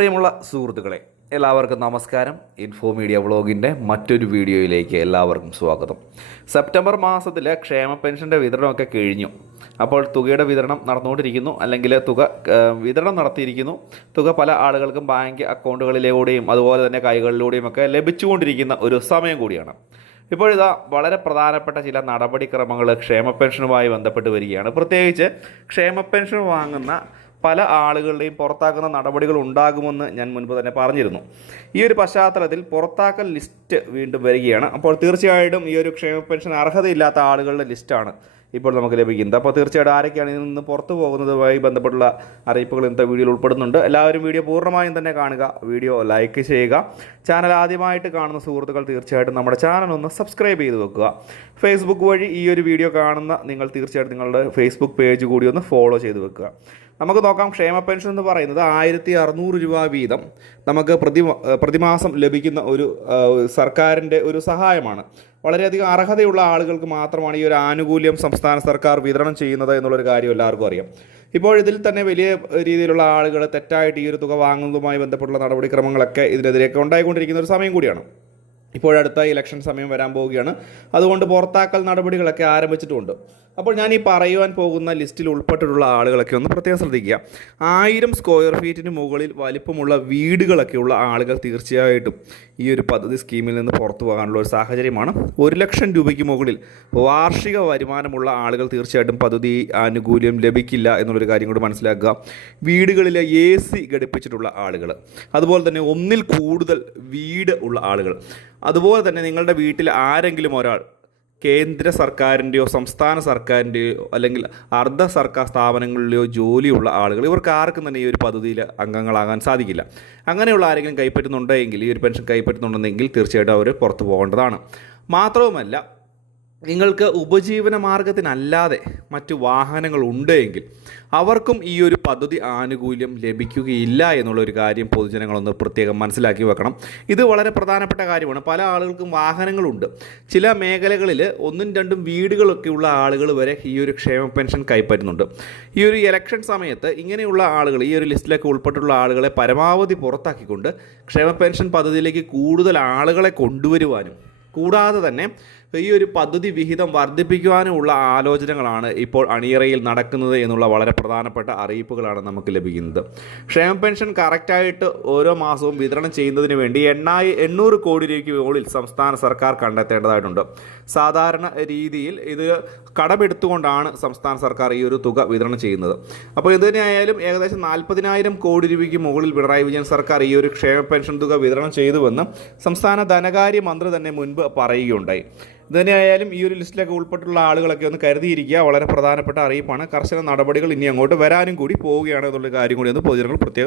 പ്രിയമുള്ള സുഹൃത്തുക്കളെ എല്ലാവർക്കും നമസ്കാരം. ഇൻഫോ മീഡിയ വ്ളോഗിന്റെ മറ്റൊരു വീഡിയോയിലേക്ക് എല്ലാവർക്കും സ്വാഗതം. സെപ്റ്റംബർ മാസത്തിൽ ക്ഷേമ പെൻഷന്റെ വിതരണമൊക്കെ കഴിഞ്ഞു. അപ്പോൾ തുകയുടെ വിതരണം നടന്നുകൊണ്ടിരിക്കുന്നു. അല്ലെങ്കിൽ തുക വിതരണം നടത്തിയിരിക്കുന്നു. തുക പല ആളുകൾക്കും ബാങ്ക് അക്കൗണ്ടുകളിലൂടെയും അതുപോലെ തന്നെ കൈകളിലൂടെയും ഒക്കെ ലഭിച്ചുകൊണ്ടിരിക്കുന്ന ഒരു സമയം കൂടിയാണ്. ഇപ്പോഴിതാ വളരെ പ്രധാനപ്പെട്ട ചില നടപടിക്രമങ്ങൾ ക്ഷേമ പെൻഷനുമായി ബന്ധപ്പെട്ട് വരികയാണ്. പ്രത്യേകിച്ച് ക്ഷേമ പെൻഷൻ വാങ്ങുന്ന പല ആളുകളുടെയും പുറത്താക്കുന്ന നടപടികൾ ഉണ്ടാകുമെന്ന് ഞാൻ മുൻപ് തന്നെ പറഞ്ഞിരുന്നു. ഈ ഒരു പശ്ചാത്തലത്തിൽ പുറത്താക്കൽ ലിസ്റ്റ് വീണ്ടും വരികയാണ്. അപ്പോൾ തീർച്ചയായിട്ടും ഈ ഒരു ക്ഷേമ പെൻഷൻ അർഹതയില്ലാത്ത ആളുകളുടെ ലിസ്റ്റാണ് ഇപ്പോൾ നമുക്ക് ലഭിക്കുന്നത്. അപ്പോൾ തീർച്ചയായിട്ടും ആരൊക്കെയാണ് ഇതിൽ നിന്ന് പുറത്തു പോകുന്നതുമായി ബന്ധപ്പെട്ടുള്ള അറിയിപ്പുകൾ ഇന്നത്തെ വീഡിയോയിൽ ഉൾപ്പെടുന്നുണ്ട്. എല്ലാവരും വീഡിയോ പൂർണമായും തന്നെ കാണുക. വീഡിയോ ലൈക്ക് ചെയ്യുക. ചാനൽ ആദ്യമായിട്ട് കാണുന്ന സുഹൃത്തുക്കൾ തീർച്ചയായിട്ടും നമ്മുടെ ചാനൽ ഒന്ന് സബ്സ്ക്രൈബ് ചെയ്ത് വെക്കുക. ഫേസ്ബുക്ക് വഴി ഈ ഒരു വീഡിയോ കാണുന്ന നിങ്ങൾ തീർച്ചയായിട്ടും നിങ്ങളുടെ ഫേസ്ബുക്ക് പേജ് കൂടി ഒന്ന് ഫോളോ ചെയ്ത് വെക്കുക. നമുക്ക് നോക്കാം ക്ഷേമ പെൻഷൻ എന്ന് പറയുന്നത് ആയിരത്തി അറുന്നൂറ് രൂപ വീതം നമുക്ക് പ്രതി പ്രതിമാസം ലഭിക്കുന്ന ഒരു സർക്കാരിന്റെ ഒരു സഹായമാണ്. വളരെയധികം അർഹതയുള്ള ആളുകൾക്ക് മാത്രമാണ് ഈ ഒരു ആനുകൂല്യം സംസ്ഥാന സർക്കാർ വിതരണം ചെയ്യുന്നത് എന്നുള്ളൊരു കാര്യം എല്ലാവർക്കും അറിയാം. ഇപ്പോൾ ഇതിൽ തന്നെ വലിയ രീതിയിലുള്ള ആളുകൾ തെറ്റായിട്ട് ഈ ഒരു തുക വാങ്ങുന്നതുമായി ബന്ധപ്പെട്ടുള്ള നടപടിക്രമങ്ങളൊക്കെ ഇതിനെതിരെയൊക്കെ ഉണ്ടായിക്കൊണ്ടിരിക്കുന്ന ഒരു സമയം കൂടിയാണ്. ഇപ്പോഴടുത്ത ഇലക്ഷൻ സമയം വരാൻ പോവുകയാണ്. അതുകൊണ്ട് പുറത്താക്കൽ നടപടികളൊക്കെ ആരംഭിച്ചിട്ടുമുണ്ട്. അപ്പോൾ ഞാൻ ഈ പറയുവാൻ പോകുന്ന ലിസ്റ്റിൽ ഉൾപ്പെട്ടിട്ടുള്ള ആളുകളൊക്കെ ഒന്ന് പ്രത്യേകം ശ്രദ്ധിക്കുക. ആയിരം സ്ക്വയർ ഫീറ്റിന് മുകളിൽ വലിപ്പമുള്ള വീടുകളൊക്കെയുള്ള ആളുകൾ തീർച്ചയായിട്ടും ഈ ഒരു പദ്ധതി സ്കീമിൽ നിന്ന് പുറത്തു പോകാനുള്ള ഒരു സാഹചര്യമാണ്. ഒരു ലക്ഷം രൂപയ്ക്ക് മുകളിൽ വാർഷിക വരുമാനമുള്ള ആളുകൾ തീർച്ചയായിട്ടും പദ്ധതി ആനുകൂല്യം ലഭിക്കില്ല എന്നുള്ളൊരു കാര്യം കൂടി മനസ്സിലാക്കുക. വീടുകളിലെ എ സി ഘടിപ്പിച്ചിട്ടുള്ള ആളുകൾ അതുപോലെ തന്നെ ഒന്നിൽ കൂടുതൽ വീട് ഉള്ള ആളുകൾ അതുപോലെ തന്നെ നിങ്ങളുടെ വീട്ടിൽ ആരെങ്കിലും ഒരാൾ കേന്ദ്ര സർക്കാരിന്റെയോ സംസ്ഥാന സർക്കാരിന്റെയോ അല്ലെങ്കിൽ അർദ്ധ സർക്കാർ സ്ഥാപനങ്ങളിലെയോ ജോലിയുള്ള ആളുകൾ ഇവർക്ക് ആർക്കും തന്നെ ഈ ഒരു പദ്ധതിയിൽ അംഗങ്ങളാകാൻ സാധിക്കില്ല. അങ്ങനെയുള്ള ആരെങ്കിലും കൈപ്പറ്റുന്നുണ്ടെങ്കിൽ ഈ ഒരു പെൻഷൻ കൈപ്പറ്റുന്നുണ്ടെങ്കിൽ തീർച്ചയായിട്ടും അവർ പുറത്തു പോകേണ്ടതാണ്. മാത്രവുമല്ല നിങ്ങൾക്ക് ഉപജീവന മാർഗത്തിനല്ലാതെ മറ്റു വാഹനങ്ങൾ ഉണ്ടെങ്കിൽ അവർക്കും ഈ ഒരു പദ്ധതി ആനുകൂല്യം ലഭിക്കുകയില്ല എന്നുള്ളൊരു കാര്യം പൊതുജനങ്ങളൊന്ന് പ്രത്യേകം മനസ്സിലാക്കി വെക്കണം. ഇത് വളരെ പ്രധാനപ്പെട്ട കാര്യമാണ്. പല ആളുകൾക്കും വാഹനങ്ങളുണ്ട്. ചില മേഖലകളിൽ ഒന്നും രണ്ടും വീടുകളൊക്കെ ഉള്ള ആളുകൾ വരെ ഈ ഒരു ക്ഷേമ പെൻഷൻ കൈപ്പറ്റുന്നുണ്ട്. ഈ ഒരു ഇലക്ഷൻ സമയത്ത് ഇങ്ങനെയുള്ള ആളുകൾ ഈ ഒരു ലിസ്റ്റിലൊക്കെ ഉൾപ്പെട്ടുള്ള ആളുകളെ പരമാവധി പുറത്താക്കിക്കൊണ്ട് ക്ഷേമ പെൻഷൻ പദ്ധതിയിലേക്ക് കൂടുതൽ ആളുകളെ കൊണ്ടുവരുവാനും കൂടാതെ തന്നെ ഈ ഒരു പദ്ധതി വിഹിതം വർദ്ധിപ്പിക്കുവാനുമുള്ള ആലോചനകളാണ് ഇപ്പോൾ അണിയറയിൽ നടക്കുന്നത് എന്നുള്ള വളരെ പ്രധാനപ്പെട്ട അറിയിപ്പുകളാണ് നമുക്ക് ലഭിക്കുന്നത്. ക്ഷേമ പെൻഷൻ കറക്റ്റായിട്ട് ഓരോ മാസവും വിതരണം ചെയ്യുന്നതിന് വേണ്ടി എണ്ണായി എണ്ണൂറ് കോടി രൂപയ്ക്ക് മുകളിൽ സംസ്ഥാന സർക്കാർ കണ്ടെത്തേണ്ടതായിട്ടുണ്ട്. സാധാരണ രീതിയിൽ ഇത് കടമെടുത്തുകൊണ്ടാണ് സംസ്ഥാന സർക്കാർ ഈ ഒരു തുക വിതരണം ചെയ്യുന്നത്. അപ്പോൾ ഇതിനായാലും ഏകദേശം നാൽപ്പതിനായിരം കോടി രൂപയ്ക്ക് മുകളിൽ പിണറായി വിജയൻ സർക്കാർ ഈ ഒരു ക്ഷേമ പെൻഷൻ തുക വിതരണം ചെയ്തുവെന്ന് സംസ്ഥാന ധനകാര്യ മന്ത്രി തന്നെ മുൻപ് പറയുകയുണ്ടായി. ഇതിനായാലും ഈ ഒരു ലിസ്റ്റിലൊക്കെ ഉൾപ്പെട്ടുള്ള ആളുകളൊക്കെ ഒന്ന് കരുതിയിരിക്കുക. വളരെ പ്രധാനപ്പെട്ട അറിയിപ്പാണ്. കർശന നടപടികൾ ഇനി അങ്ങോട്ട് വരാനും കൂടി പോവുകയാണ് എന്നുള്ള കാര്യം കൂടി ഒന്ന് പൊതുജനങ്ങൾ പ്രത്യേകം